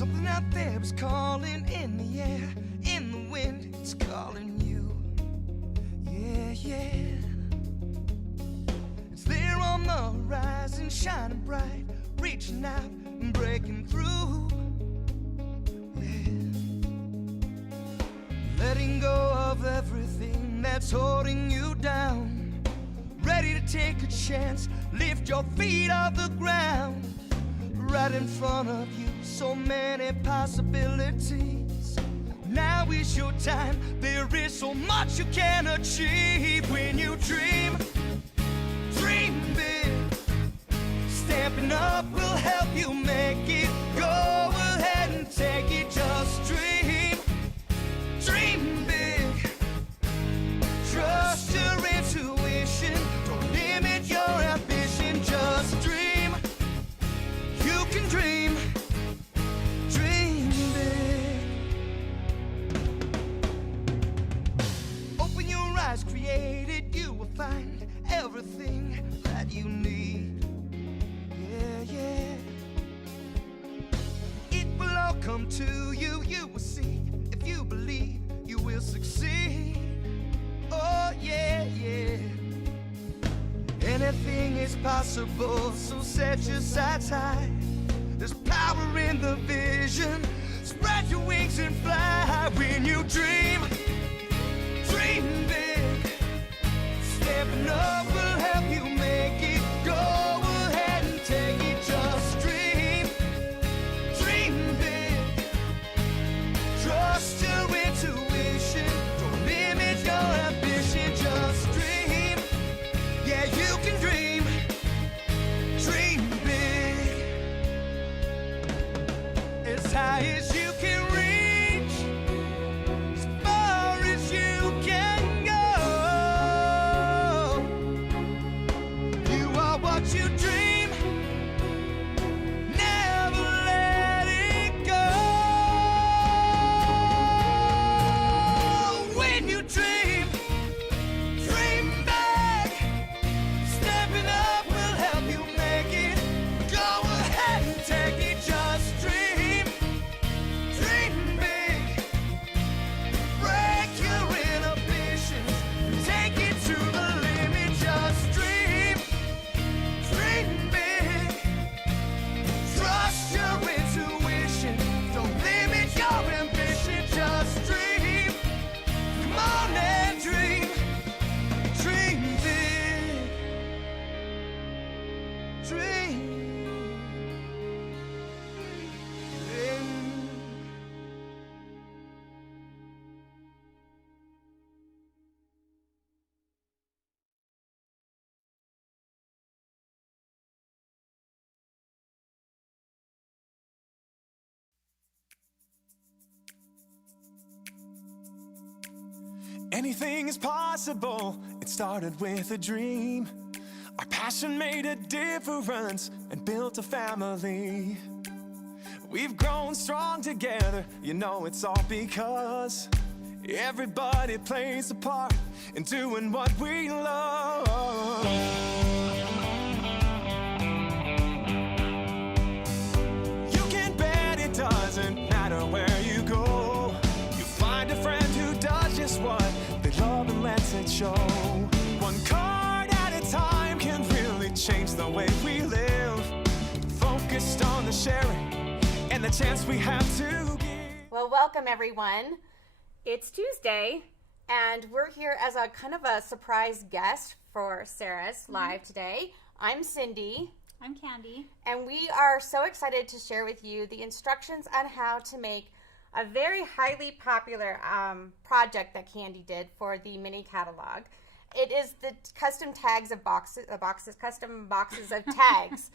Something out there is calling in the air, in the wind, it's calling you. Yeah, yeah. It's there on the horizon, shining bright, reaching out and breaking through. Yeah. Letting go of everything that's holding you down. Ready to take a chance, lift your feet off the ground. Right in front of you, so many possibilities. Now is your time, there is so much you can achieve. When you dream, dream big. Stepping up will help you make it. Go ahead and take it, just dream, dream big. Trust your intuition, don't limit your ambition, just dream. You can dream, dream big. Open your eyes, created, you will find everything that you need. Yeah, yeah. It will all come to you, you will see. If you believe, you will succeed. Oh, yeah, yeah. Anything is possible, so set your sights high. There's power in the vision. Spread your wings and fly. When you dream, dream big. Stepping up will help you make it. Go ahead and take it, just dream, dream big. Trust your intuition, don't limit your ambition, just dream. Yeah, you can dream, dream big. As high as you can reach, as far as you can go. You are what you dream, never let it go. When you dream, dream big. Stepping up will help you make it. Go ahead and take it, just dream, dream big. Break your inhibitions, take it to the limit, just dream, dream big. Trust your intuition, don't limit your ambition, just dream. Come on and dream, dream big. Dream. Anything is possible, it started with a dream. Our passion made a difference and built a family. We've grown strong together, you know it's all because everybody plays a part in doing what we love. You can bet it doesn't matter where you go. You find a friend who does just what they love and lets it show. One card at a time can really change the way we live. Focused on the sharing and the chance we have to give. Well, welcome everyone. It's Tuesday, and we're here as a kind of a surprise guest for Sarah's live today. I'm Cindy. I'm Candie. And we are so excited to share with you the instructions on how to make a very highly popular project that Candie did for the mini catalog. It is the custom tags of custom boxes of tags.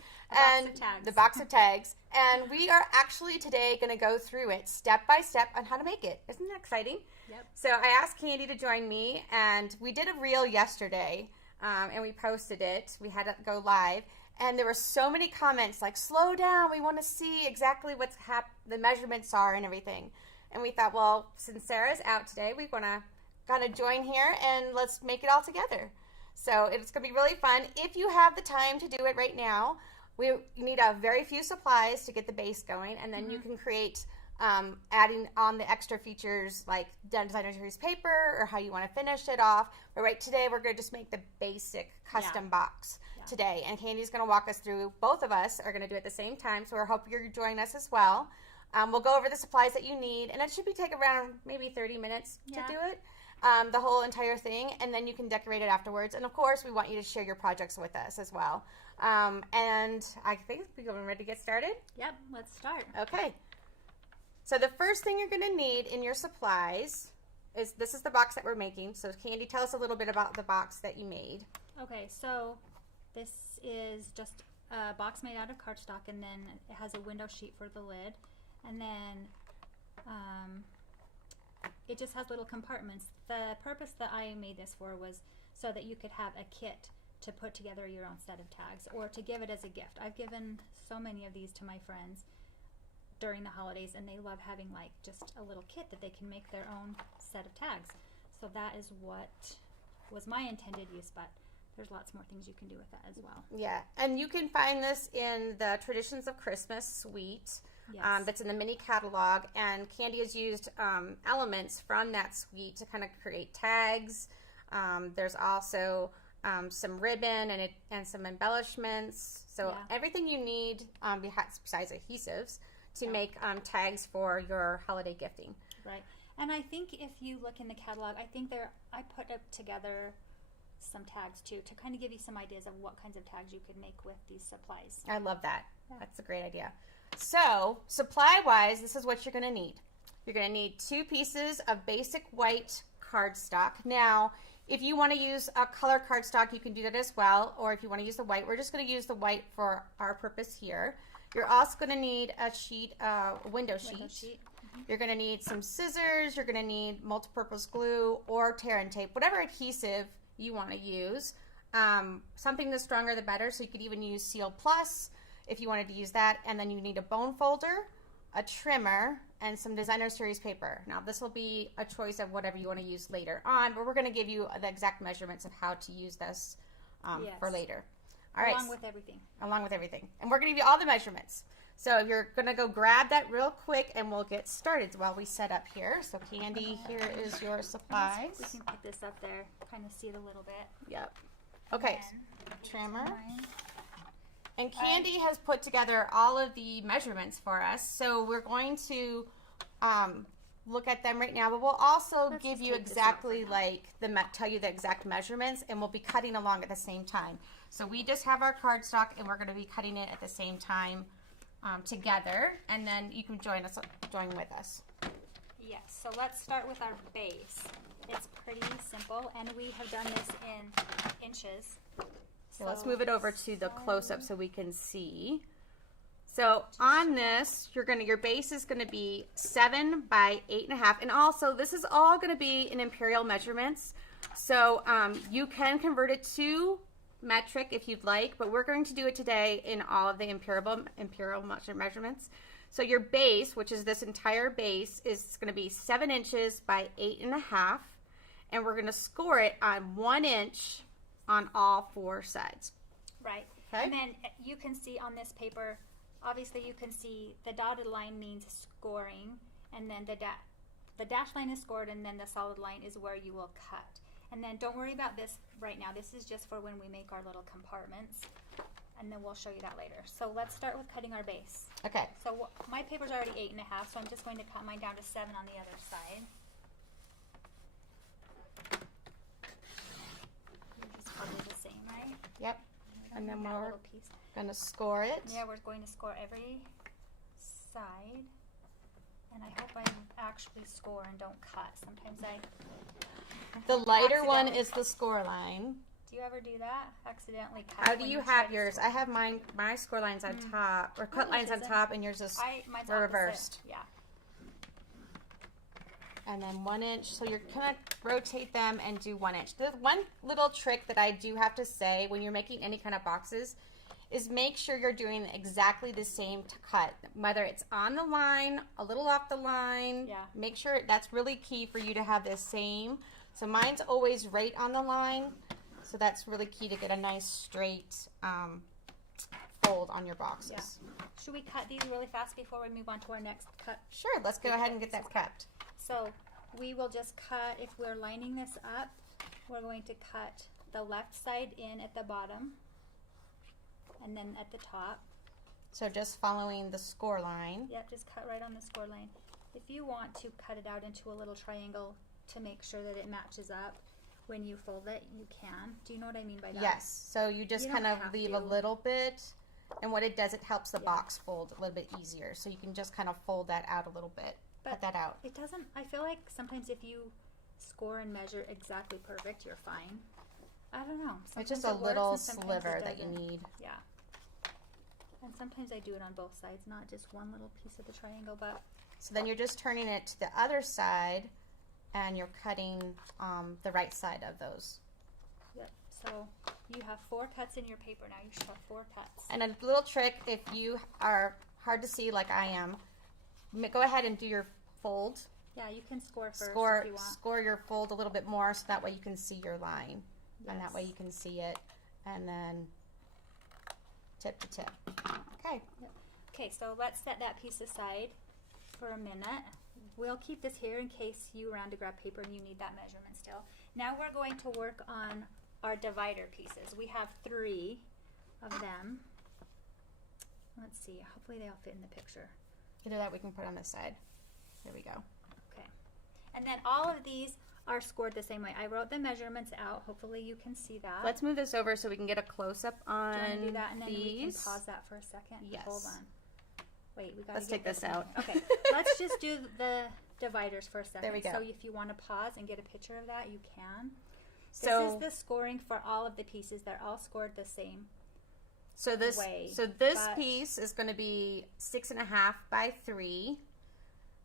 The box of tags. And we are actually today going to go through it step by step on how to make it. Isn't that exciting? Yep. So I asked Candie to join me, and we did a reel yesterday, and we posted it. We had it go live. And there were so many comments like, slow down, we want to see exactly what's the measurements are and everything. And we thought, well, since Sarah's out today, we're going to kind of join here and let's make it all together. So it's going to be really fun. If you have the time to do it right now, you need a very few supplies to get the base going, and then you can create adding on the extra features like designer series paper or how you want to finish it off. But right today we're going to just make the basic custom box today, and Candie's going to walk us through. Both of us are going to do it at the same time, so we hope you're joining us as well. We'll go over the supplies that you need, and it should take around maybe 30 minutes to do it, the whole entire thing, and then you can decorate it afterwards. And of course, we want you to share your projects with us as well. And I think we're ready to get started. Yep, let's start. Okay. So the first thing you're going to need in your supplies is, this is the box that we're making. So Candie, tell us a little bit about the box that you made. Okay, so this is just a box made out of cardstock, and then it has a window sheet for the lid, and then it just has little compartments. The purpose that I made this for was so that you could have a kit to put together your own set of tags, or to give it as a gift. I've given so many of these to my friends during the holidays, and they love having like just a little kit that they can make their own set of tags. So that is what was my intended use, but there's lots more things you can do with that as well. Yeah, and you can find this in the Traditions of Christmas suite. Yes. That's in the mini catalog, and Candie has used elements from that suite to kind of create tags. There's also some ribbon and some embellishments. So everything you need besides adhesives to make tags for your holiday gifting. Right. And I think if you look in the catalog, I put up together some tags too, to kind of give you some ideas of what kinds of tags you could make with these supplies. I love that. Yeah. That's a great idea. So supply-wise, this is what you're going to need. You're going to need 2 pieces of basic white cardstock. Now, if you want to use a color cardstock, you can do that as well, or if you want to use the white, we're just going to use the white for our purpose here. You're also going to need a window sheet. Mm-hmm. You're going to need some scissors. You're going to need multipurpose glue or tear and tape, whatever adhesive you want to use. Something the stronger the better, so you could even use Seal Plus if you wanted to use that. And then you need a bone folder, a trimmer, and some designer series paper. Now this will be a choice of whatever you want to use later on, but we're going to give you the exact measurements of how to use this for later. All right. Along with everything. Along with everything. And we're going to give you all the measurements. So you're going to go grab that real quick, and we'll get started while we set up here. So Candie, here is your supplies. We can put this up there, kind of see it a little bit. Yep. Okay. Trimmer. And Candie has put together all of the measurements for us. So we're going to look at them right now, but we'll also give you exactly tell you the exact measurements, and we'll be cutting along at the same time. So we just have our cardstock, and we're going to be cutting it at the same time together, and then you can join with us. Yes, so let's start with our base. It's pretty simple, and we have done this in inches. So let's move it over to the close-up so we can see. So on this, your base is going to be 7 by 8.5, and also this is all going to be in imperial measurements. So you can convert it to metric if you'd like, but we're going to do it today in all of the imperial measurements. So your base, which is this entire base, is going to be 7 inches by 8.5, and we're going to score it on 1 inch on all 4 sides. Right. Okay. And then you can see on this paper, obviously you can see the dotted line means scoring, and then the dash line is scored, and then the solid line is where you will cut. And then don't worry about this right now. This is just for when we make our little compartments, and then we'll show you that later. So let's start with cutting our base. Okay. So my paper's already 8.5, so I'm just going to cut mine down to 7 on the other side. It's probably the same, right? Yep. And then we're little piece. going to score it. Yeah, we're going to score every side. And I hope I actually score and don't cut. Sometimes The lighter one is the score line. Do you ever do that? Accidentally cut? How do you have yours? I have my score lines on top, or cut lines on top, and yours is mine's reversed. opposite. Yeah. And then 1 inch, so you're gonna rotate them and do 1 inch. The one little trick that I do have to say when you're making any kind of boxes is make sure you're doing exactly the same cut, whether it's on the line, a little off the line. Yeah. Make sure that's really key for you to have the same. So mine's always right on the line, so that's really key to get a nice straight fold on your boxes. Yeah. Should we cut these really fast before we move on to our next cut? Sure, let's go ahead and get that cut. So we will just cut, if we're lining this up, we're going to cut the left side in at the bottom and then at the top. So just following the score line. Yep, just cut right on the score line. If you want to cut it out into a little triangle to make sure that it matches up when you fold it, you can. Do you know what I mean by that? Yes, so you just kind of leave a little bit, and what it does, it helps the box fold a little bit easier. So you can just kind of fold that out a little bit, cut that out. It doesn't, I feel like sometimes if you score and measure exactly perfect, you're fine. I don't know. It's just a little sliver that you need. Yeah. And sometimes I do it on both sides, not just one little piece of the triangle, but. So then you're just turning it to the other side, and you're cutting the right side of those. Yep. So you have 4 cuts in your paper now. You should have 4 cuts. And a little trick, if you are hard to see like I am, go ahead and do your fold. Yeah, you can score first if you want. Score your fold a little bit more so that way you can see your line. Yes. And that way you can see it. And then tip to tip. Okay. Yep. Okay, so let's set that piece aside for a minute. We'll keep this here in case you ran to grab paper and you need that measurement still. Now we're going to work on our divider pieces. We have 3 of them. Let's see, hopefully they all fit in the picture. Either that we can put on this side. There we go. Okay. And then all of these are scored the same way. I wrote the measurements out. Hopefully you can see that. Let's move this over so we can get a close-up on do you want to do that and then these? we can pause that for a second? Yes. Hold on. Wait, we got to Let's take this out. Okay, let's just do the dividers for a second. There we go. So if you want to pause and get a picture of that, you can. So this is the scoring for all of the pieces. They're all scored the same way. So this piece is going to be 6.5 by 3,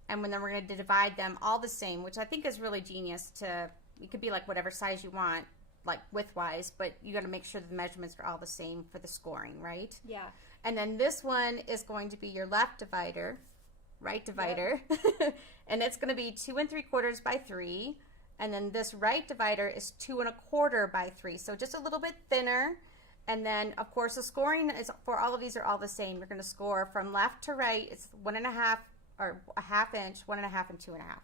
and then we're going to divide them all the same, which I think is really genius. It could be like whatever size you want, like width-wise, but you got to make sure the measurements are all the same for the scoring, right? Yeah. And then this one is going to be your left divider, right divider, yep. And it's going to be 2 3/4 by 3. And then this right divider is 2 1/4 by 3. So just a little bit thinner. And then, of course, the scoring is for all of these are all the same. You're going to score from left to right. It's 1.5 or a 1/2 inch, 1.5 and 2.5.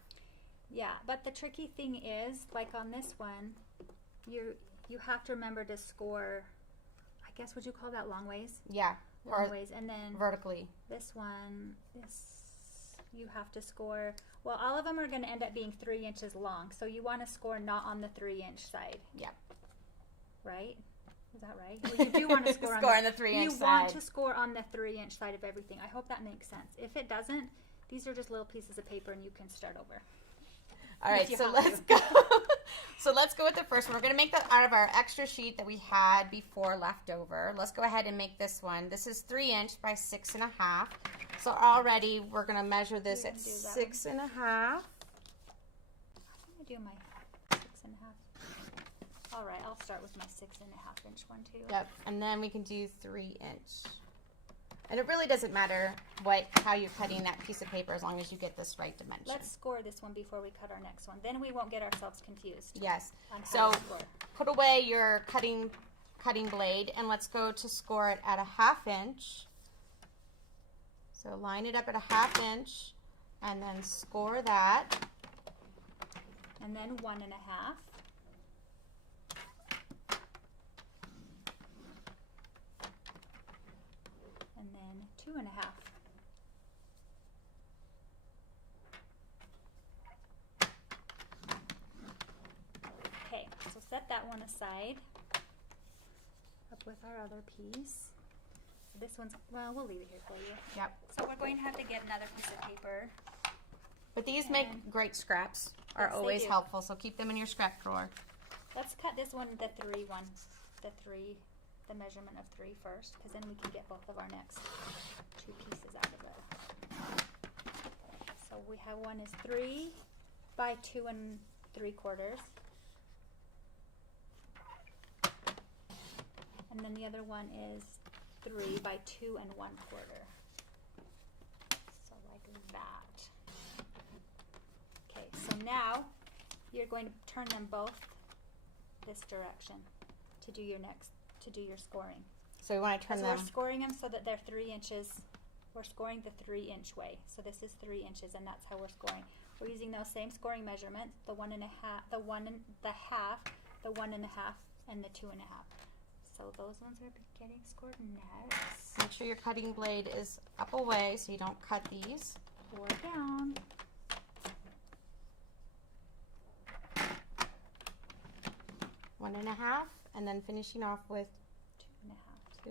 Yeah, but the tricky thing is, like on this one, you have to remember to score. I guess would you call that long ways? Yeah. Long ways, and then vertically. This you have to score. Well, all of them are going to end up being 3 inches long, so you want to score not on the 3-inch side. Yeah. Right? Is that right? Well, you do want to score, on the 3-inch side. You want to score on the 3-inch side of everything. I hope that makes sense. If it doesn't, these are just little pieces of paper, and you can start over. All right, so let's go. So let's go with the first one. We're going to make that out of our extra sheet that we had before left over. Let's go ahead and make this one. This is 3 inch by 6.5. So already we're going to measure this at 6.5. I'm going to do my 6.5. All right, I'll start with my 6.5 inch one too. Yep, and then we can do 3 inch. And it really doesn't matter how you're cutting that piece of paper as long as you get this right dimension. Let's score this one before we cut our next one. Then we won't get ourselves confused. Yes. So put away your cutting blade and let's go to score it at a 1/2 inch. So line it up at a 1/2 inch and then score that. And then 1.5. And then 2.5. Okay, so set that one aside up with our other piece. This one's, well, we'll leave it here for you. Yep. So we're going to have to get another piece of paper. But these make great scraps, are always helpful, so keep them in your scrap drawer. Let's cut this one, the measurement of 3 first, because then we can get both of our next 2 pieces out of it. So we have one is 3 by 2 3/4. And then the other one is 3 by 2 1/4. So like that. Okay, so now you're going to turn them both this direction to do your scoring. So we want to turn Because them. we're scoring them so that they're 3 inches. We're scoring the 3-inch way. So this is 3 inches, and that's how we're scoring. We're using those same scoring measurements: the 1.5, the 1 and the half, the 1.5, and the 2.5. So those ones are getting scored next. Make sure your cutting blade is up away so you don't cut these. Or down. One and a half, and then finishing off with 2.5.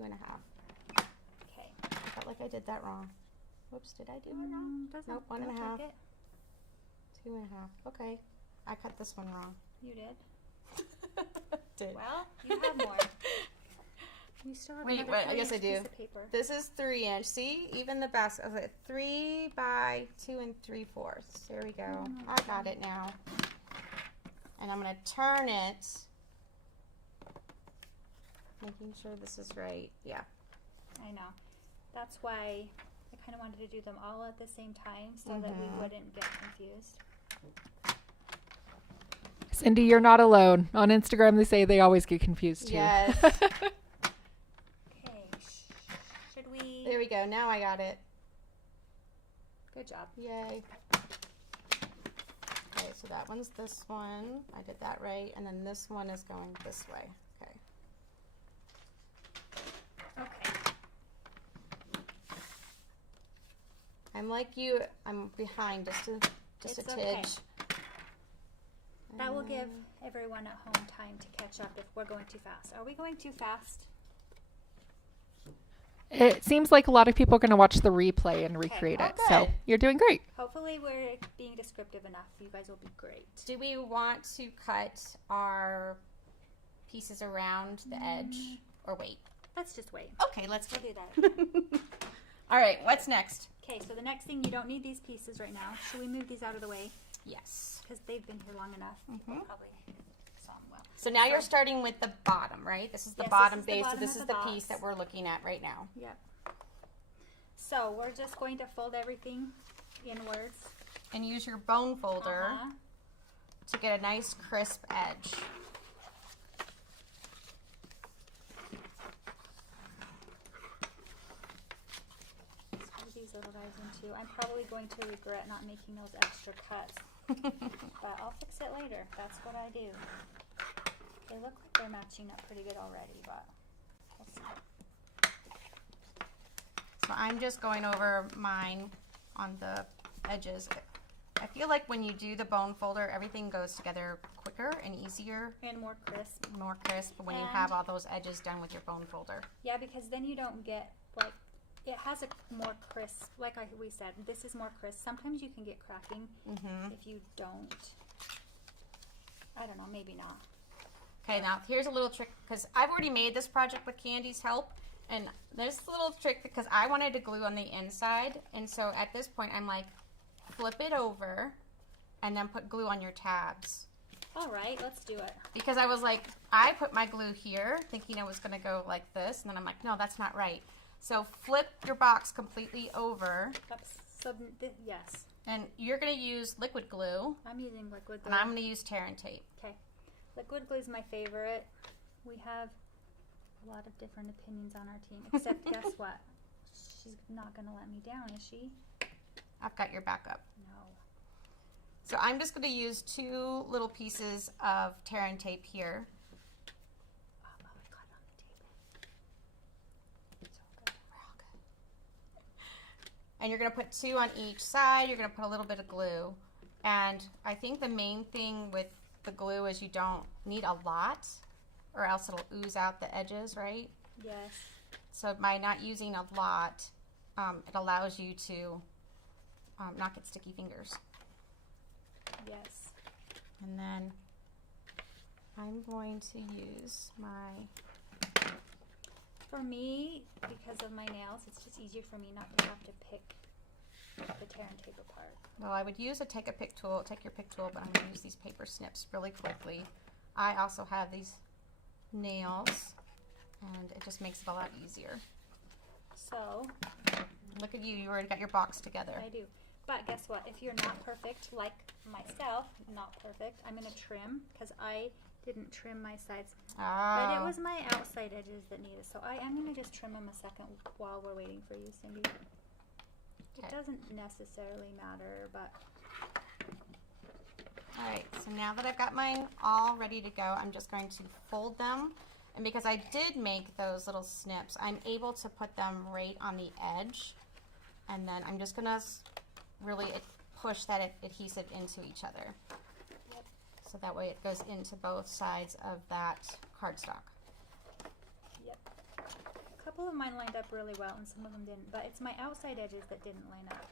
2.5. Okay. I felt like I did that wrong. Whoops, did I do it wrong? Nope, 1.5. 2.5. Okay. I cut this one wrong. You did. Did. Well, you have more. You still have Wait, another wait, I guess I 3-inch do. piece of paper. This is 3-inch. See, even the best. I was like 3 by 2 3/4. There we go. I got it now. And I'm gonna turn it, making sure this is right. Yeah. I know. That's why I kind of wanted to do them all at the same time so that we wouldn't get confused. Cindy, you're not alone. On Instagram, they say they always get confused too. Yes. Okay. Should we? There we go. Now I got it. Good job. Yay. Okay, so that one's this one. I did that right. And then this one is going this way. Okay. Okay. I'm like you. I'm behind just a It's tidge. okay. That will give everyone at home time to catch up if we're going too fast. Are we going too fast? It seems like a lot of people are going to watch the replay and recreate Oh, it. So good. you're doing great. Hopefully we're being descriptive enough. You guys will be great. Do we want to cut our pieces around the edge or wait? Let's just wait. Okay, let's We'll wait. do that. All right, what's next? Okay, so the next thing, you don't need these pieces right now. Should we move these out of the way? Yes. Because they've been here long enough. People probably saw them well. So now you're starting with the bottom, right? This is the Yes, this bottom is the base. So bottom this of is the the box. piece that we're looking at right now. Yep. So we're just going to fold everything inwards. And use your bone folder to get a nice crisp edge. Screw these little guys in too. I'm probably going to regret not making those extra cuts. But I'll fix it later. That's what I do. They look like they're matching up pretty good already, but we'll see. So I'm just going over mine on the edges. I feel like when you do the bone folder, everything goes together quicker and easier, And more crisp. more crisp when you And- have all those edges done with your bone folder. Yeah, because then you don't get like, it has a more crisp, like we said, this is more crisp. Sometimes you can get cracking if you don't. I don't know, maybe not. Okay, now here's a little trick, because I've already made this project with Candie's help, and there's a little trick because I wanted to glue on the inside, and so at this point I'm like, flip it over and then put glue on your tabs. All right, let's do it. Because I was like, I put my glue here thinking it was going to go like this, and then I'm like, no, that's not right. So flip your box completely over, Oops. So yes, and you're going to use liquid glue, I'm using liquid glue. and I'm going to use tear and tape. Okay, liquid glue is my favorite. We have a lot of different opinions on our team, except guess what? She's not going to let me down, is she? I've got your backup. No. So I'm just going to use 2 little pieces of tear and tape here. Oh, it got on the table. So good. We're all good. And you're going to put 2 on each side. You're going to put a little bit of glue. And I think the main thing with the glue is you don't need a lot, or else it'll ooze out the edges, right? Yes. So by not using a lot, it allows you to not get sticky fingers. Yes. And then I'm going to use my... For me, because of my nails, it's just easier for me not to have to pick the tear and tape apart. Well, I would use take your pick tool, but I'm going to use these paper snips really quickly. I also have these nails, and it just makes it a lot easier. So, Look at you, you already got your box together. I do. But guess what? If you're not perfect, like myself, not perfect, I'm going to trim, because I didn't trim my sides. Oh. But it was my outside edges that needed. So I'm going to just trim them a second while we're waiting for you, Cindy. It doesn't necessarily matter, but... All right, so now that I've got mine all ready to go, I'm just going to fold them. And because I did make those little snips, I'm able to put them right on the edge. And then I'm just gonna really push that adhesive into each other. Yep. So that way it goes into both sides of that cardstock. Yep. A couple of mine lined up really well and some of them didn't, but it's my outside edges that didn't line up,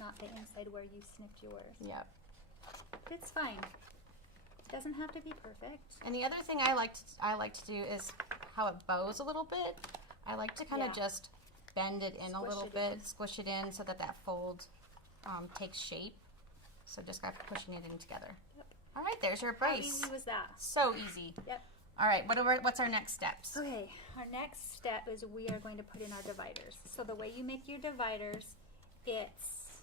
not the inside where you snipped yours. Yep. It's fine. It doesn't have to be perfect. And the other thing I like to do is how it bows a little bit. I like to kind of just bend it in a little bit, squish it in so that that fold takes shape. So just got pushing it in together. Yep. All right, there's your brace. How easy was that? So easy. Yep. All right, what's our next steps? Okay, our next step is we are going to put in our dividers. So the way you make your dividers, it's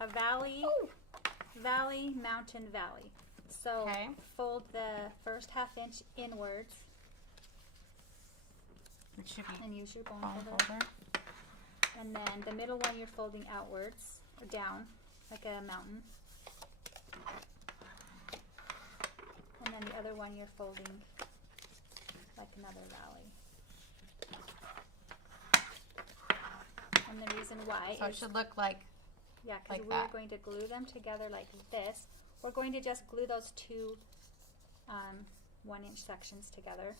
a valley, valley, mountain, valley. So fold the first ½ inch inwards. It should be and use your bone folder. And then the middle one you're folding outwards, or down, like a mountain. And then the other one you're folding like another valley. And the reason why so it should look like because like we're going to glue them together like this. We're going to just glue those two 1-inch sections together.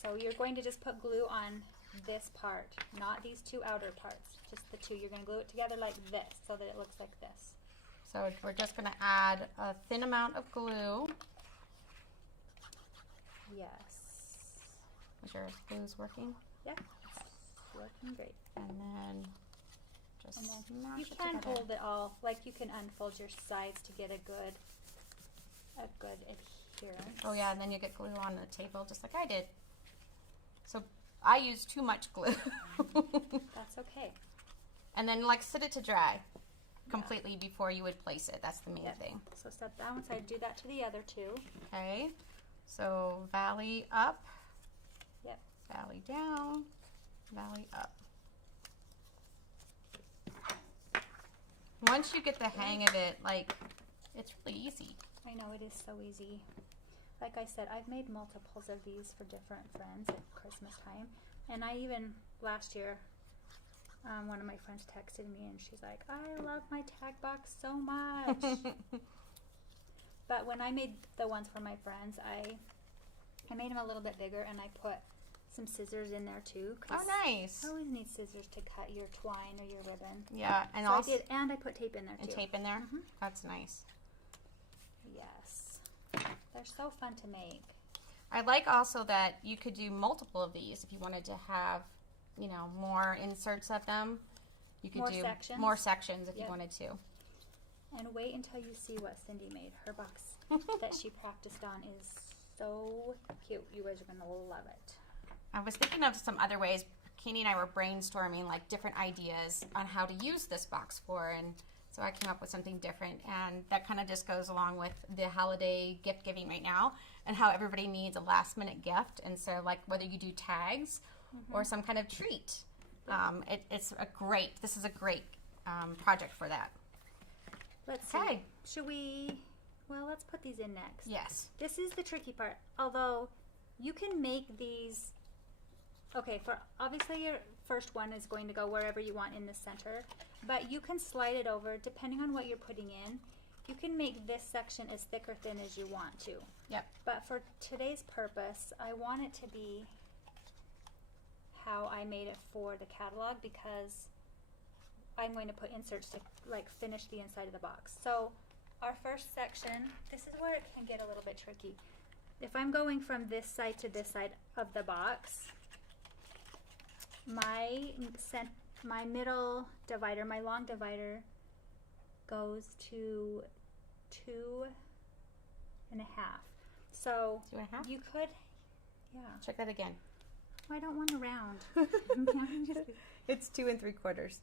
So you're going to just put glue on this part, not these two outer parts, just the two. You're going to glue it together like this so that it looks like this. So we're just going to add a thin amount of glue. Yes. Is your glue's working? Yeah, it's working great. And then just smash you it can together. hold it all, like you can unfold your sides to get a good adherence. Oh yeah, and then you get glue on the table just like I did. So I used too much glue. That's okay. And then like sit it to dry completely before you would place it. That's the main thing. So set that one side, do that to the other two. Okay. So valley up. Yep. Valley down. Valley up. Once you get the hang of it, like, it's really easy. I know, it is so easy. Like I said, I've made multiples of these for different friends at Christmas time. And I even, last year, one of my friends texted me and she's like, I love my tag box so much. But when I made the ones for my friends, I made them a little bit bigger and I put some scissors in there too. Oh, nice. I always need scissors to cut your twine or your ribbon. Yeah, and so also I did, and I put tape in there too. And tape in there? That's nice. Yes. They're so fun to make. I like also that you could do multiple of these if you wanted to have, you know, more inserts of them. You could do more sections if you wanted to. And wait until you see what Cindy made. Her box that she practiced on is so cute. You guys are going to love it. I was thinking of some other ways. Candie and I were brainstorming like different ideas on how to use this box for, and so I came up with something different, and that kind of just goes along with the holiday gift giving right now and how everybody needs a last minute gift. And so like whether you do tags or some kind of treat, this is a great project for that. Let's see. Should we, well, let's put these in next. Yes. This is the tricky part. Although you can make these, okay, for obviously your first one is going to go wherever you want in the center, but you can slide it over depending on what you're putting in. You can make this section as thick or thin as you want to. Yep. But for today's purpose, I want it to be how I made it for the catalog because I'm going to put inserts to like finish the inside of the box. So our first section, this is where it can get a little bit tricky. If I'm going from this side to this side of the box, my middle divider, my long divider, goes to 2.5. So 2.5? you could, Check that again. I don't want to round. It's 2 3/4.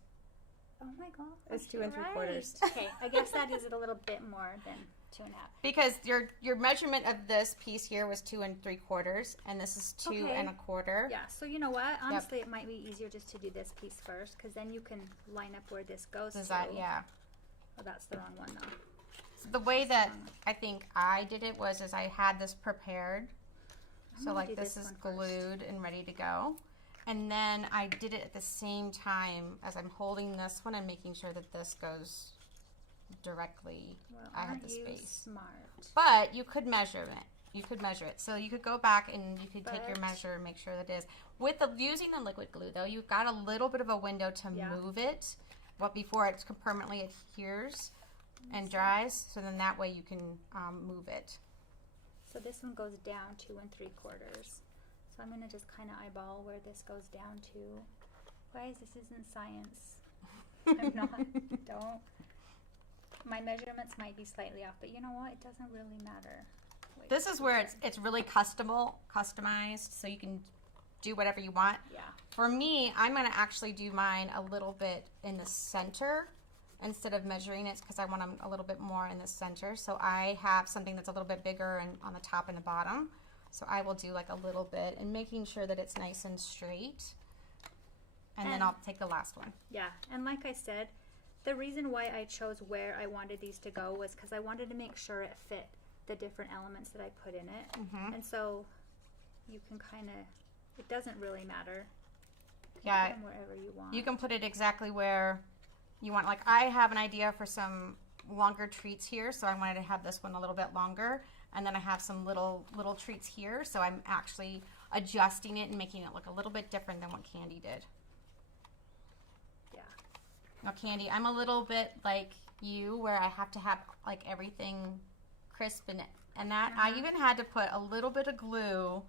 Oh my god. It's 2 you're 3/4. right. Okay, I guess that is a little bit more than 2.5. Because your measurement of this piece here was 2 3/4, and this is 2 1/4. Yeah, so you know what? Honestly, it might be easier just to do this piece first, because then you can line up where this goes Is to. that, yeah. Oh, that's the wrong one, though. So the way that I think I did it was I had this prepared. So like this is glued and ready to go. And then I did it at the same time as I'm holding this one and making sure that this goes directly. Well, I have aren't the you space. smart? But you could measure it. You could measure it. So you could go back and you could take your measure and make sure that it is. With using the liquid glue though, you've got a little bit of a window to move it before it permanently adheres and dries. So then that way you can move it. So this one goes down 2 3/4. So I'm going to just kind of eyeball where this goes down to. Guys, this isn't science. I'm not. Don't. My measurements might be slightly off, but you know what? It doesn't really matter. Wait, this is where it's really customized, so you can do whatever you want. Yeah. For me, I'm going to actually do mine a little bit in the center instead of measuring it because I want them a little bit more in the center. So I have something that's a little bit bigger and on the top and the bottom. So I will do like a little bit and making sure that it's nice and straight. And then I'll take the last one. Yeah, and like I said, the reason why I chose where I wanted these to go was because I wanted to make sure it fit the different elements that I put in it. Mm-hmm. And so you can kind of, it doesn't really matter. Yeah. Put them wherever you want. You can put it exactly where you want. Like I have an idea for some longer treats here, so I wanted to have this one a little bit longer. And then I have some little treats here, so I'm actually adjusting it and making it look a little bit different than what Candie did. Yeah. Now, Candie, I'm a little bit like you, where I have to have like everything crisp and that. I even had to put a little bit of glue.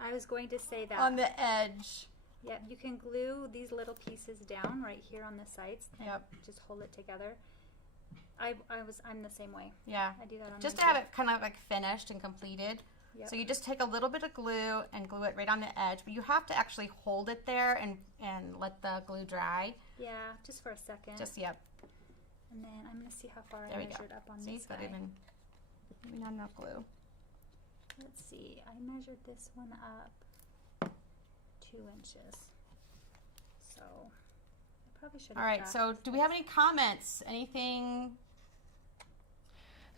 I was going to say that. On the edge. Yep, you can glue these little pieces down right here on the sides. And just hold it together. I'm the same way. Yeah. I do that on just to have it kind of like finished and completed. Yep. So you just take a little bit of glue and glue it right on the edge, but you have to actually hold it there and let the glue dry. Yeah, just for a second. Just And then I'm gonna see how far I measured up on this guy. Even not enough glue. Let's see. I measured this one up 2 inches. So I probably should. All right. So do we have any comments? Anything?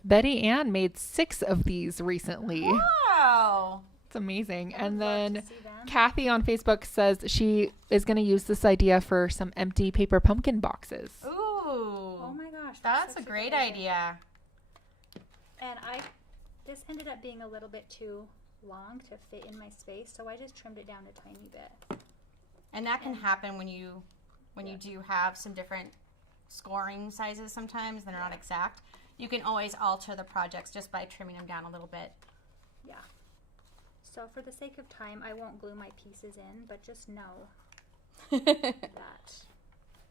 Betty Ann made 6 of these recently. Wow. It's amazing. And then Kathy on Facebook says she is going to use this idea for some empty paper pumpkin boxes. Ooh. Oh my gosh. That's a great idea. And this ended up being a little bit too long to fit in my space, so I just trimmed it down a tiny bit. And that can happen when you do have some different scoring sizes sometimes. They're not exact. You can always alter the projects just by trimming them down a little bit. Yeah. So for the sake of time, I won't glue my pieces in, but just know that.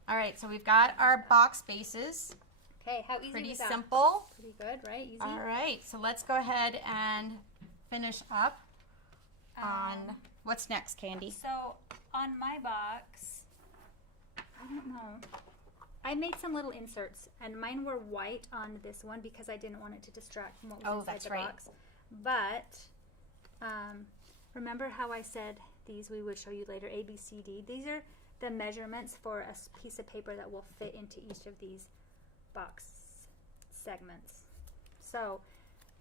All right, so we've got our box bases. Okay, how easy Pretty was that? simple. Pretty good, right? Easy. All right, so let's go ahead and finish up on what's next, Candie. So on my box, I don't know. I made some little inserts, and mine were white on this one because I didn't want it to distract from what was inside the box. But remember how I said these we would show you later, A, B, C, D? These are the measurements for a piece of paper that will fit into each of these box segments. So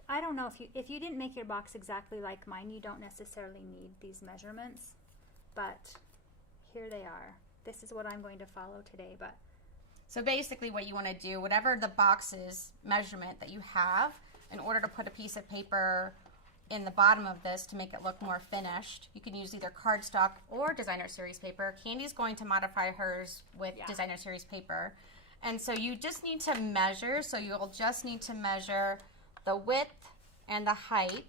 I don't know if you didn't make your box exactly like mine, you don't necessarily need these measurements, but here they are. This is what I'm going to follow today. But so basically what you want to do, whatever the box's measurement that you have, in order to put a piece of paper in the bottom of this to make it look more finished, you can use either cardstock or designer series paper. Candie's going to modify hers with designer series paper. And so you just need to measure, so you'll just need to measure the width and the height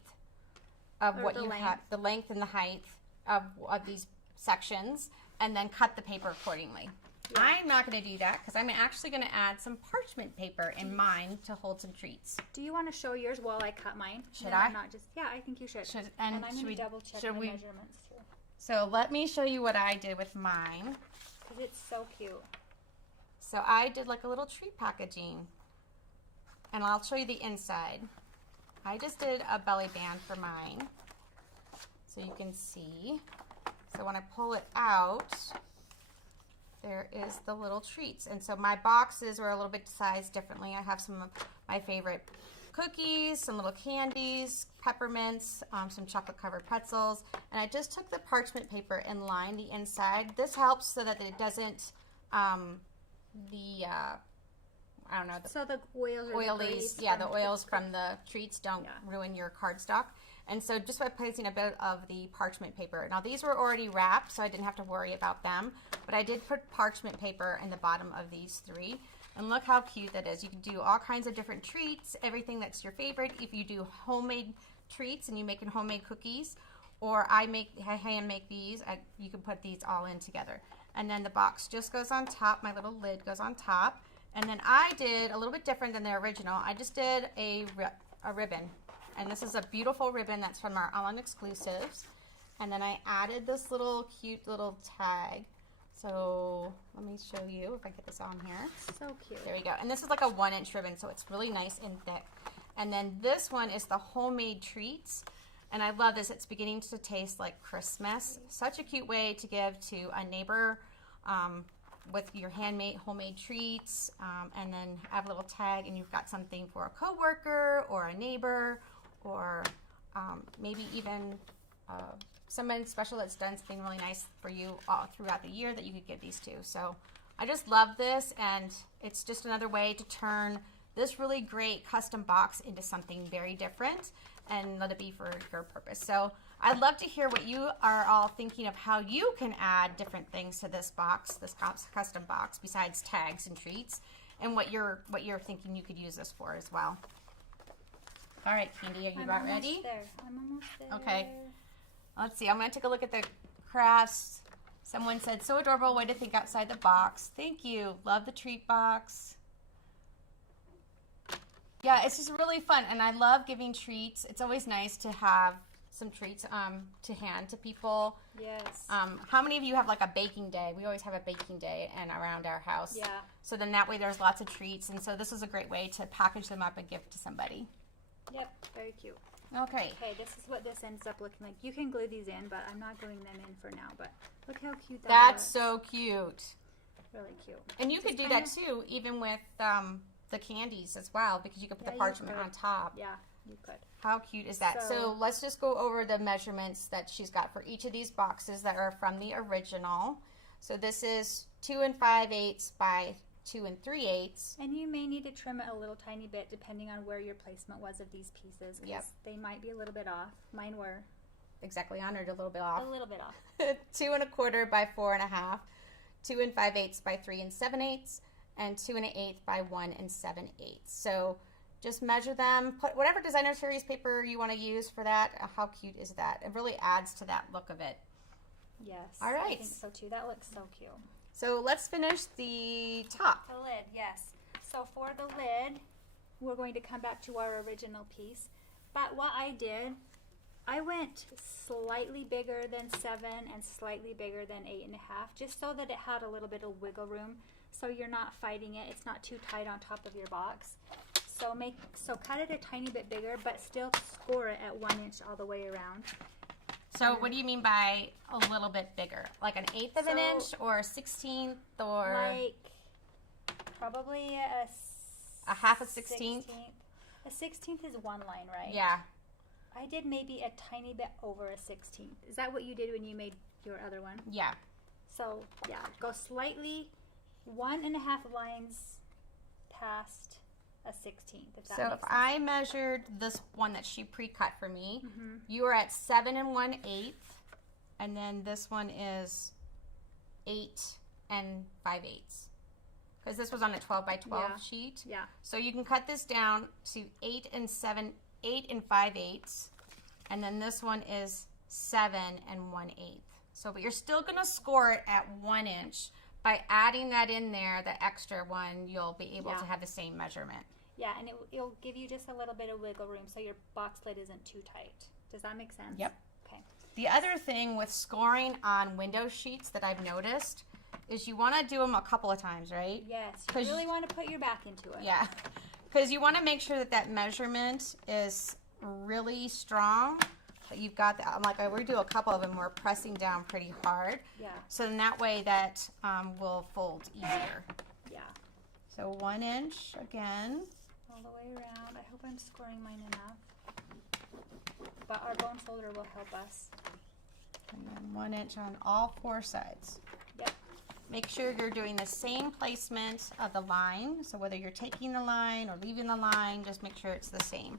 of what you have, the length and the height of these sections, and then cut the paper accordingly. Yeah. I'm not going to do that because I'm actually going to add some parchment paper in mine to hold some treats. Do you want to show yours while I cut mine? Should I? Not just, yeah, I think you should. And I'm going to double check my measurements too. So let me show you what I did with mine. Because it's so cute. So I did like a little treat packaging. and I'll show you the inside. I just did a belly band for mine, so you can see. So when I pull it out, there is the little treats. And so my boxes were a little bit sized differently. I have some of my favorite cookies, some little candies, peppermints, some chocolate covered pretzels, and I just took the parchment paper and lined the inside. This helps so that it doesn't, I don't know. So the oils, the oils from the treats don't ruin your cardstock. And so just by placing a bit of the parchment paper. Now these were already wrapped, so I didn't have to worry about them. But I did put parchment paper in the bottom of these 3. And look how cute that is. You can do all kinds of different treats, everything that's your favorite. If you do homemade treats and you're making homemade cookies, or I hand make these, you can put these all in together. And then the box just goes on top. My little lid goes on top. And then I did a little bit different than the original. I just did a ribbon. And this is a beautiful ribbon that's from our online exclusives. And then I added this little cute little tag. So let me show you if I get this on here. So cute. There we go. And this is like a 1-inch ribbon, so it's really nice and thick. And then this one is the homemade treats. And I love this. It's beginning to taste like Christmas. Such a cute way to give to a neighbor with your homemade treats. And then have a little tag, and you've got something for a coworker or a neighbor, or maybe even someone special that's done something really nice for you all throughout the year that you could give these to. So I just love this, and it's just another way to turn this really great custom box into something very different and let it be for your purpose. So I'd love to hear what you are all thinking of how you can add different things to this box, this custom box, besides tags and treats, and what you're thinking you could use this for as well. All right, Candie, are you about ready? I'm almost there. Okay. Let's see. I'm going to take a look at the crafts. Someone said, so adorable, way to think outside the box. Thank you. Love the treat box. Yeah, it's just really fun, and I love giving treats. It's always nice to have some treats to hand to people. Yes. How many of you have like a baking day? We always have a baking day and around our house. Yeah. So then that way there's lots of treats, and so this is a great way to package them up and give to somebody. Yep, very cute. Okay. Okay, this is what this ends up looking like. You can glue these in, but I'm not gluing them in for now. But look how cute That's was. so cute. Really cute. And you could do that too, even with the candies as well, because you could put the parchment on top. Yeah, you could. How cute is that? So let's just go over the measurements that she's got for each of these boxes that are from the original. So this is 2 5/8 by 2 3/8. And you may need to trim it a little tiny bit depending on where your placement was of these pieces, because they might be a little bit off. Mine were exactly on or a little bit off. A little bit off. 2 1/4 by 4 1/2, 2 5/8 by 3 7/8, and 2 1/8 by 1 7/8. So just measure them. Put whatever designer series paper you want to use for that. How cute is that? It really adds to that look of it. Yes. All right. I think so too. That looks so cute. So let's finish the top. The lid, yes. So for the lid, we're going to come back to our original piece. But what I did, I went slightly bigger than 7 and slightly bigger than 8 1/2, just so that it had a little bit of wiggle room. So you're not fighting it. It's not too tight on top of your box. So cut it a tiny bit bigger, but still score it at 1 inch all the way around. So what do you mean by a little bit bigger? Like an 1/8 of an inch or a 16th or? Like probably a 1/2 a 16th? A 16th is one line, right? Yeah. I did maybe a tiny bit over a 16th. Is that what you did when you made your other one? Yeah. So yeah, go slightly 1 1/2 lines past a 16th. If that So makes if sense. I measured this one that she pre-cut for me, you are at 7 1/8, and then this one is 8 5/8. Because this was on a 12 by 12 sheet. Yeah. So you can cut this down to 8 5/8, and then this one is 7 1/8. So, but you're still going to score it at 1 inch. By adding that in there, the extra one, you'll be able to have the same measurement. Yeah, and it'll give you just a little bit of wiggle room so your box lid isn't too tight. Does that make sense? Yep. Okay. The other thing with scoring on window sheets that I've noticed is you want to do them a couple of times, right? Yes, you really want to put your back into it. Yeah. Because you want to make sure that that measurement is really strong. That you've got that. Like we do a couple of them, we're pressing down pretty hard. Yeah. So in that way that will fold easier. Yeah. So 1 inch again. All the way around. I hope I'm scoring mine enough. But our bone folder will help us. And then 1 inch on all 4 sides. Yep. Make sure you're doing the same placement of the line. So whether you're taking the line or leaving the line, just make sure it's the same.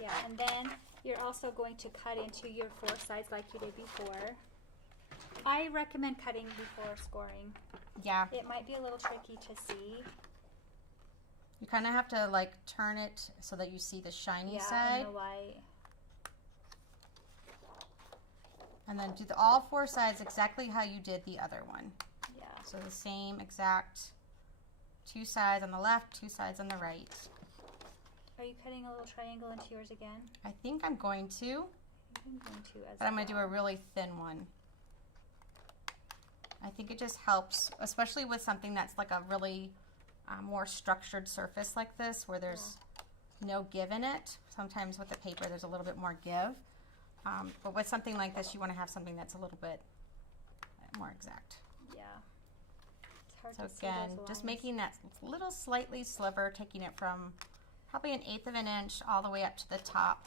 Yeah, and then you're also going to cut into your 4 sides like you did before. I recommend cutting before scoring. Yeah. It might be a little tricky to see. You kind of have to like turn it so that you see the shiny side. In the light. And then do all 4 sides exactly how you did the other one. Yeah. So the same exact 2 sides on the left, 2 sides on the right. Are you cutting a little triangle into yours again? I think I'm going to, I'm going to as but I'm going to do a really thin one. I think it just helps, especially with something that's like a really more structured surface like this where there's no give in it. Sometimes with the paper there's a little bit more give. But with something like this, you want to have something that's a little bit more exact. Yeah. It's hard So to see again, those just lines. making that little slightly sliver, taking it from probably 1/8 of an inch all the way up to the top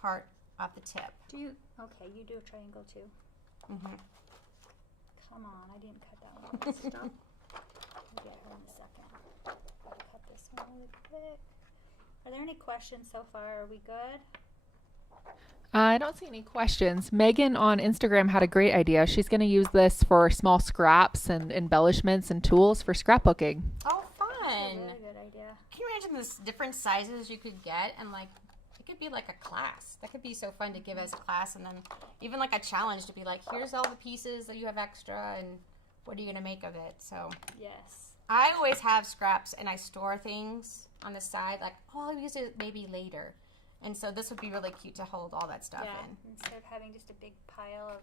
part of the tip. Do you? Okay, you do a triangle too. Mm-hmm. Come on, I didn't cut that one. Stop. I'll get her in a second. I'll cut this one really quick. Are there any questions so far? Are we good? I don't see any questions. Megan on Instagram had a great idea. She's going to use this for small scraps and embellishments and tools for scrapbooking. Oh, That's a fun! really good idea. Can you imagine the different sizes you could get, and like it could be like a class. That could be so fun to give as a class, and then even like a challenge to be like, here's all the pieces that you have extra, and what are you gonna make of it? So Yes. I always have scraps, and I store things on the side, like I'll use it maybe later. And so this would be really cute to hold all that stuff Yeah. in Instead of having just a big pile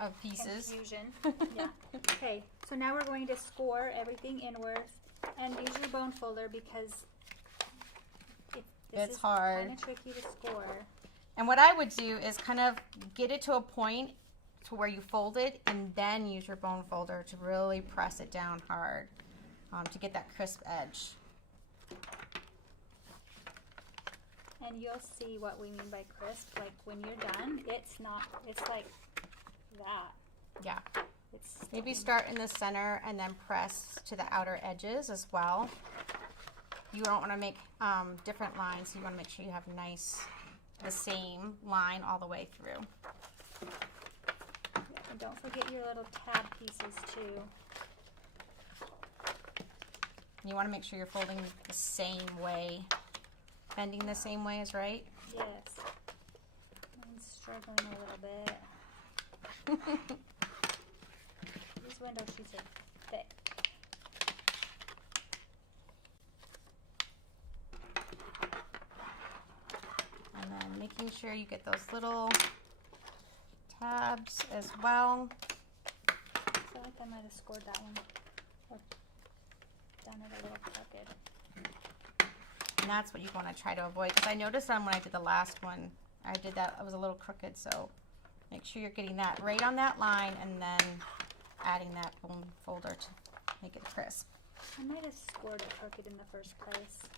of pieces. confusion. Yeah. Okay. So now we're going to score everything inwards and use your bone folder because this It's is hard. kind of tricky to score. And what I would do is kind of get it to a point to where you fold it and then use your bone folder to really press it down hard to get that crisp edge. And you'll see what we mean by crisp. Like when you're done, it's like that. Yeah. It's Maybe sticking. start in the center and then press to the outer edges as well. You don't want to make different lines. So you want to make sure you have the same line all the way through. Yeah, and don't forget your little tab pieces too. You want to make sure you're folding the same way. Bending the same way is right. Yes. I'm struggling a little bit. These window sheets are thick. And then making sure you get those little tabs as well. I feel like I might have scored that one. Or done it a little crooked. And that's what you want to try to avoid. Because I noticed when I did the last one, I did that, it was a little crooked. So make sure you're getting that right on that line and then adding that bone folder to make it crisp. I might have scored it crooked in the first place.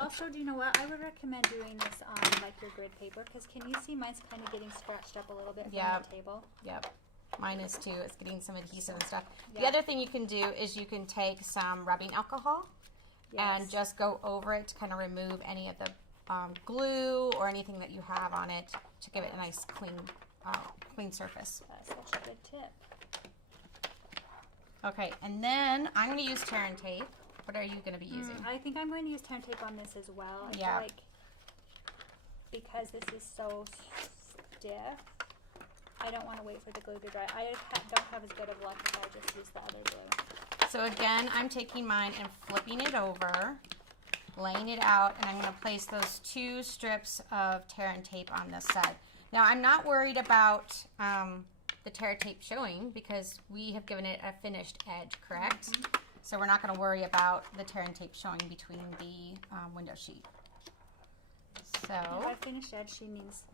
Also, do you know what? I would recommend doing this on like your grid paper because can you see mine's kind of getting scratched up a little bit from Yep. the table? Yep. Mine is too. It's getting some adhesive and stuff. The Yeah. other thing you can do is you can take some rubbing alcohol and Yes. just go over it to kind of remove any of the glue or anything that you have on it to give it a nice clean surface. That's such a good tip. Okay, and then I'm going to use tear and tape. What are you going to be using? I think I'm going to use tear and tape on this as well. I Yeah. feel like because this is so stiff, I don't want to wait for the glue to dry. I don't have as good of luck if I just use the other glue. So again, I'm taking mine and flipping it over, laying it out, and I'm going to place those 2 strips of tear and tape on this side. Now, I'm not worried about the tear tape showing because we have given it a finished edge, correct? So we're not going to worry about the tear and tape showing between the window sheet. So, And by finished edge, she means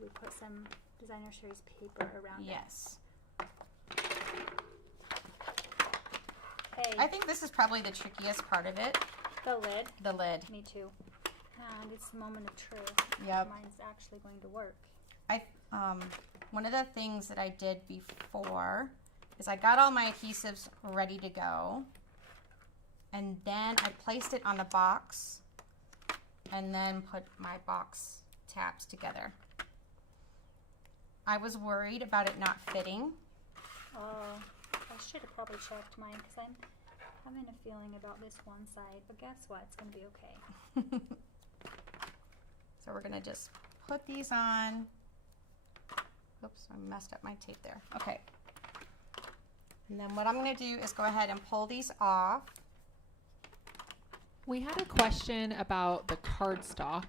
we put some designer series paper around yes. it. Hey, I think this is probably the trickiest part of it. the lid. The lid. Me too. And it's the moment of truth. Yep. Mine's actually going to work. One of the things that I did before is I got all my adhesives ready to go, and then I placed it on the box and then put my box tabs together. I was worried about it not fitting. Oh, I should have probably checked mine because I'm having a feeling about this one side. But guess what? It's going to be okay. So we're gonna just put these on. Oops, I messed up my tape there. Okay. And then what I'm gonna do is go ahead and pull these off. We had a question about the cardstock.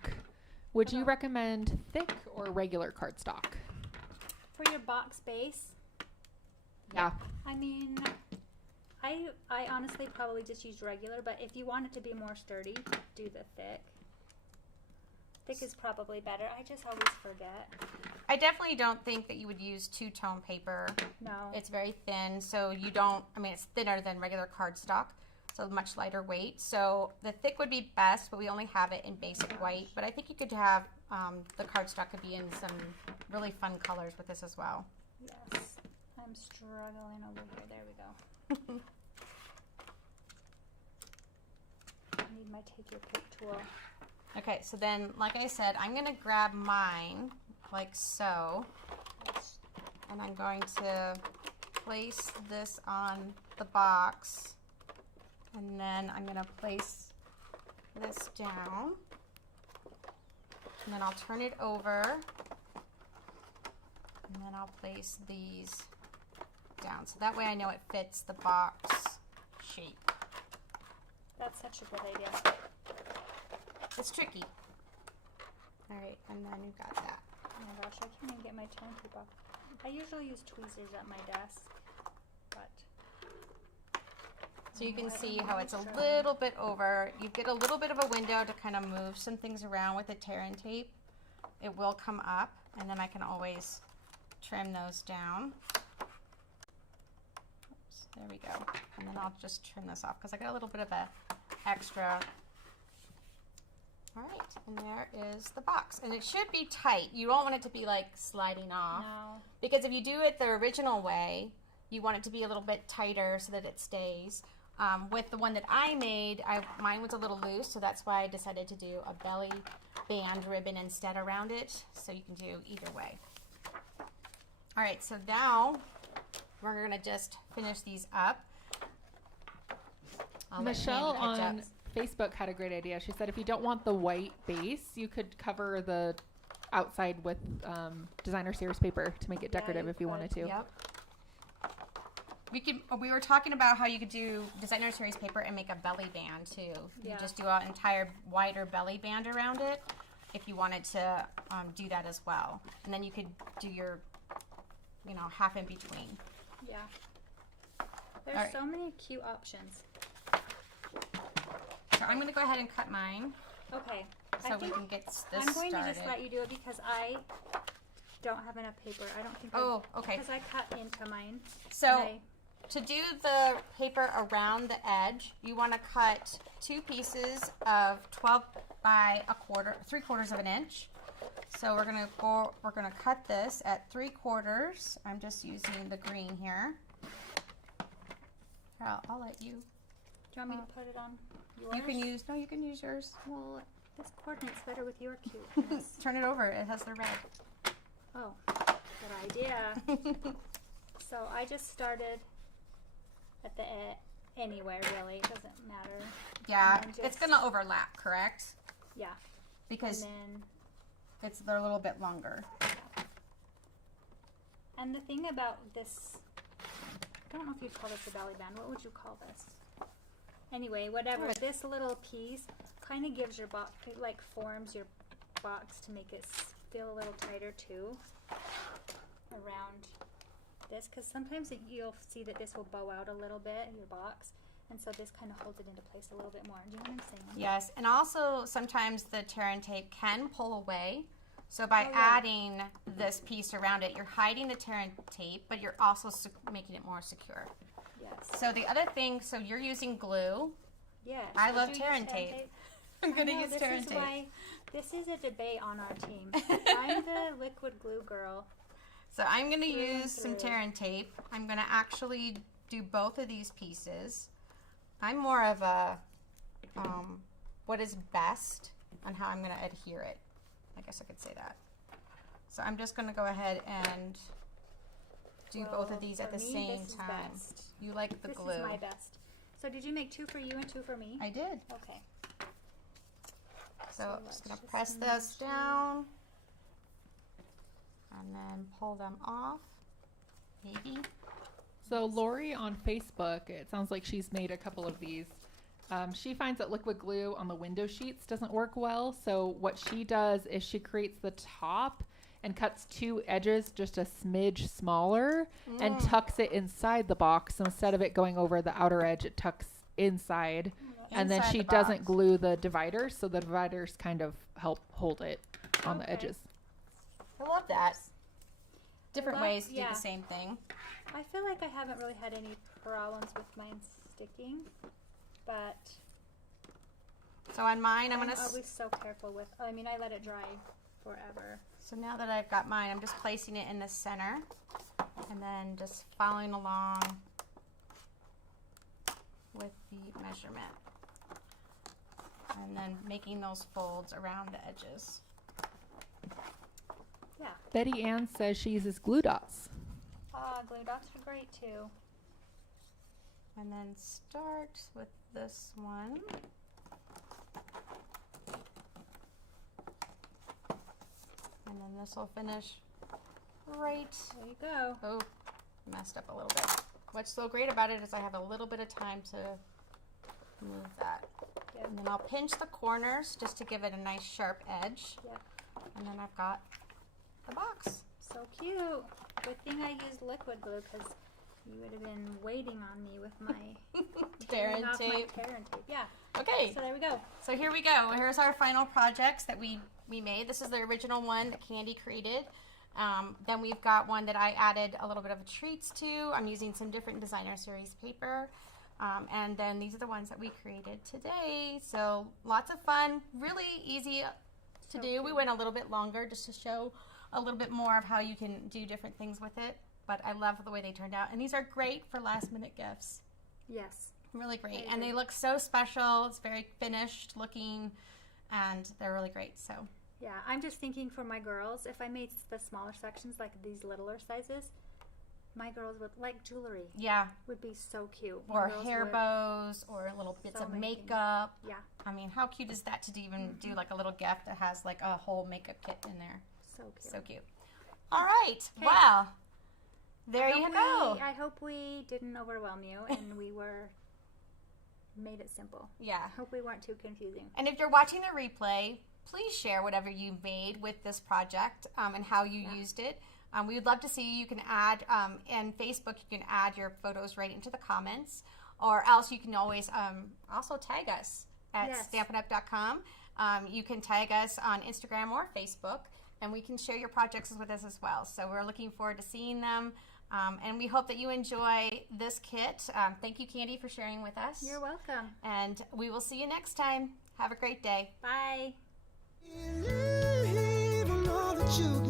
Would you recommend thick or regular cardstock? For your box base, Yeah. I mean, I honestly probably just use regular, but if you want it to be more sturdy, do the thick. Thick is probably better. I just always forget. I definitely don't think that you would use two-tone paper. No. It's very thin, so you don't, I mean, it's thinner than regular cardstock, so much lighter weight. So the thick would be best, but we only have it in basic white. But I think you could have, the cardstock could be in some really fun colors with this as well. Yes. I'm struggling over here. There we go. I need my take your pick tool. Okay, so then, like I said, I'm gonna grab mine, like so, and I'm going to place this on the box, and then I'm gonna place this down, and then I'll turn it over, and then I'll place these down, so that way I know it fits the box shape. That's such a good idea. It's tricky. All right, and then you've got that. Oh my gosh, I can't even get my tone tape off. I usually use tweezers at my desk, but So you can see how it's a little bit over. You get a little bit of a window to kind of move some things around with the tear and tape. It will come up, and then I can always trim those down. Oops, there we go. And then I'll just trim this off because I got a little bit of a extra. All right, and there is the box. And it should be tight. You don't want it to be like sliding off. no. Because if you do it the original way, you want it to be a little bit tighter so that it stays. With the one that I made, mine was a little loose, so that's why I decided to do a belly band ribbon instead around it. So you can do either way. All right, so now we're gonna just finish these up. I'll let Michelle Candie catch on up. Facebook had a great idea. She said if you don't want the white base, you could cover the outside with designer series paper to make it decorative you if you wanted to. Yep. We were talking about how you could do designer series paper and make a belly band too. You Yeah. just do an entire wider belly band around it if you wanted to do that as well. And then you could do your, half in between. Yeah. There's Alright. so many cute options. So I'm going to go ahead and cut mine Okay. so I we think can get this I'm going started. to just let you do it because I don't have enough paper. I don't think. Oh, okay. Because I cut into mine. So to do the paper around the edge, you want to cut 2 pieces of 12 by 3/4 of an inch. So we're gonna cut this at 3/4. I'm just using the green here. Here, I'll let you. Do you want me to put it on yours? You can use yours. Well, this coordinates better with your cuteness. Turn it over. It has the red. Oh, good idea. So I just started at the anywhere really. It doesn't matter. Yeah, And then it's just- gonna overlap, correct? Yeah. Because And then they're a little bit longer. And the thing about this, I don't know if you'd call this a belly band. What would you call this? Anyway, whatever. This little piece kind of gives your box, like forms your box to make it feel a little tighter too around this. Because sometimes you'll see that this will bow out a little bit, your box. And so this kind of holds it into place a little bit more. Do you know what I'm saying? Yes, and also sometimes the tear and tape can pull away. So by Oh, yeah. adding this piece around it, you're hiding the tear and tape, but you're also making it more secure. Yes. So the other thing, so you're using glue. Yes. I Would love you tear use and tape. I'm I going to know, use this tear is and tape. why this is a debate on our team. I'm the liquid glue girl. So I'm going to Through and use some through. tear and tape. I'm going to actually do both of these pieces. I'm more of a what is best on how I'm going to adhere it. I guess I could say that. So I'm just going to go ahead and do both of these at for the me, same this is time. best. You like the This glue. is my best. So did you make 2 for you and 2 for me? I did. Okay. So I'm let's just going to just press make this sure. down and then pull them off. Maybe. So Lori on Facebook, it sounds like she's made a couple of these. She finds that liquid glue on the window sheets doesn't work well. So what she does is she creates the top and cuts 2 edges just a smidge smaller and tucks it inside the box. So instead of it going over the outer edge, it tucks inside. And then Inside she the doesn't box. glue the dividers. So the dividers kind of help hold it on the Okay. edges. I love that. Different love- ways to do yeah. the same thing. I feel like I haven't really had any problems with mine sticking, but So on mine, I'm I'm going to... always so careful with. I mean, I let it dry forever. So now that I've got mine, I'm just placing it in the center and then just following along with the measurement. And then making those folds around the edges. Yeah. Betty Ann says she uses glue dots. Glue dots are great too. And then start with this one. And then this will finish right. There you go. Oh, messed up a little bit. What's so great about it is I have a little bit of time to move that. Yep. And then I'll pinch the corners just to give it a nice sharp edge. Yep. And then I've got the box. So cute. Good thing I used liquid glue because you would have been waiting on me with my Tear and off my tape. tear and tape. Yeah. Okay, So there we go. so here we go. Here's our final projects that we made. This is the original one that Candie created. Then we've got one that I added a little bit of treats to. I'm using some different designer series paper. And then these are the ones that we created today. So lots of fun, really easy to So do. We cute. went a little bit longer just to show a little bit more of how you can do different things with it. But I love the way they turned out. And these are great for last minute gifts. Yes. Really great. I And they agree. look so special. It's very finished looking and they're really great. So Yeah. I'm just thinking for my girls, if I made the smaller sections like these littler sizes, my girls would like jewelry. yeah, Would be so cute. My or girls hair would- bows or little bits So of many things. makeup. Yeah. I mean, how cute is that to even do like a little gift that has like a whole makeup kit in there? So cute. So cute. All right. Okay. Well, there you go. I hope we didn't overwhelm you and we made it simple. Yeah. I hope we weren't too confusing. And if you're watching the replay, please share whatever you made with this project and how you used it. We would love to see you. You can add, in Facebook, you can add your photos right into the comments, or else you can always also tag us at Yes. stampinup.com. You can tag us on Instagram or Facebook, and we can share your projects with us as well. So we're looking forward to seeing them, and we hope that you enjoy this kit. Thank you, Candie, for sharing with us. You're welcome. And we will see you next time. Have a great day. Bye. Even all that you